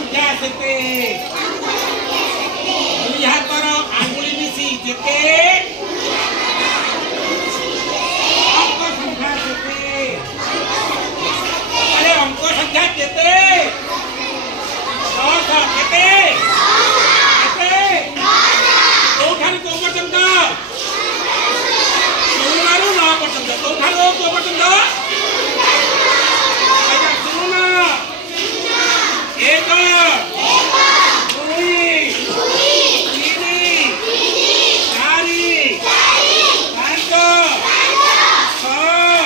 संख्या सेते दुई हातर आंगुली मिसी जेते अंक संख्या सेते अरे अंक संख्या केते 10 केते केते कोठारु को पर्यंत 9 पर्यंत कोठारु को पर्यंत एक दुई तीन चारि पांच छह सात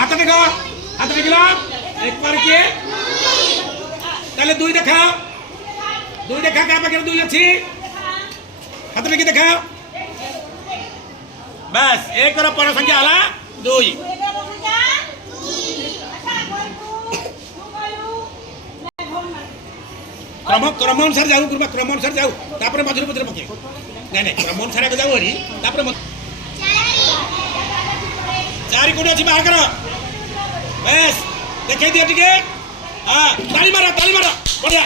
आठ हाथ देखला एक बार किए ताले दुई देखा क्या पाखे दुई अच्छी हाथ में देखा बस एक पर संख्या हला दुई क्रम अनुसार जाऊ क्रम अनुसार जाऊ तापर मधुर पत्र पके नहीं क्रम अनुसार जाऊ हरी तापर चारि कोटी अच्छी बाहर करो बस देखे दियो टिके हाँ ताली मारो बढ़िया बढ़िया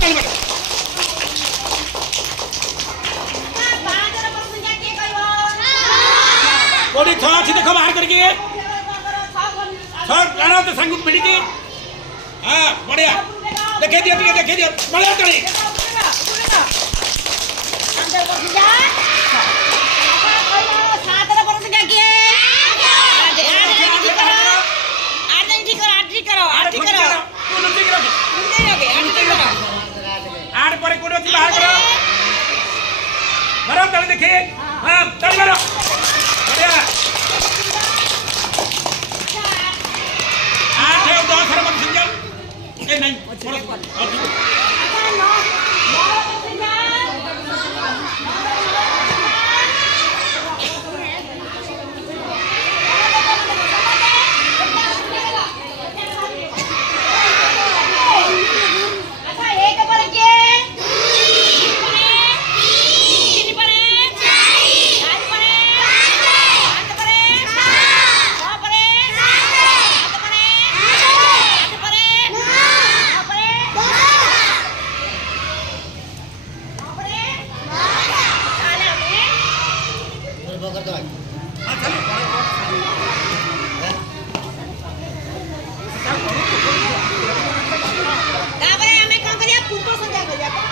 ताली मारो कोटी छह अच्छी देखो बाहर करके छह लाना तो संग पीड़ी की हाँ बढ़िया देखे दियो बढ़िया ताली आठ पर कोड़ी अच्छी बाहर करो मारो ताली देखिए हाँ ताली मारो बढ़िया 8 और 10 हर मन संख्या नहीं जाता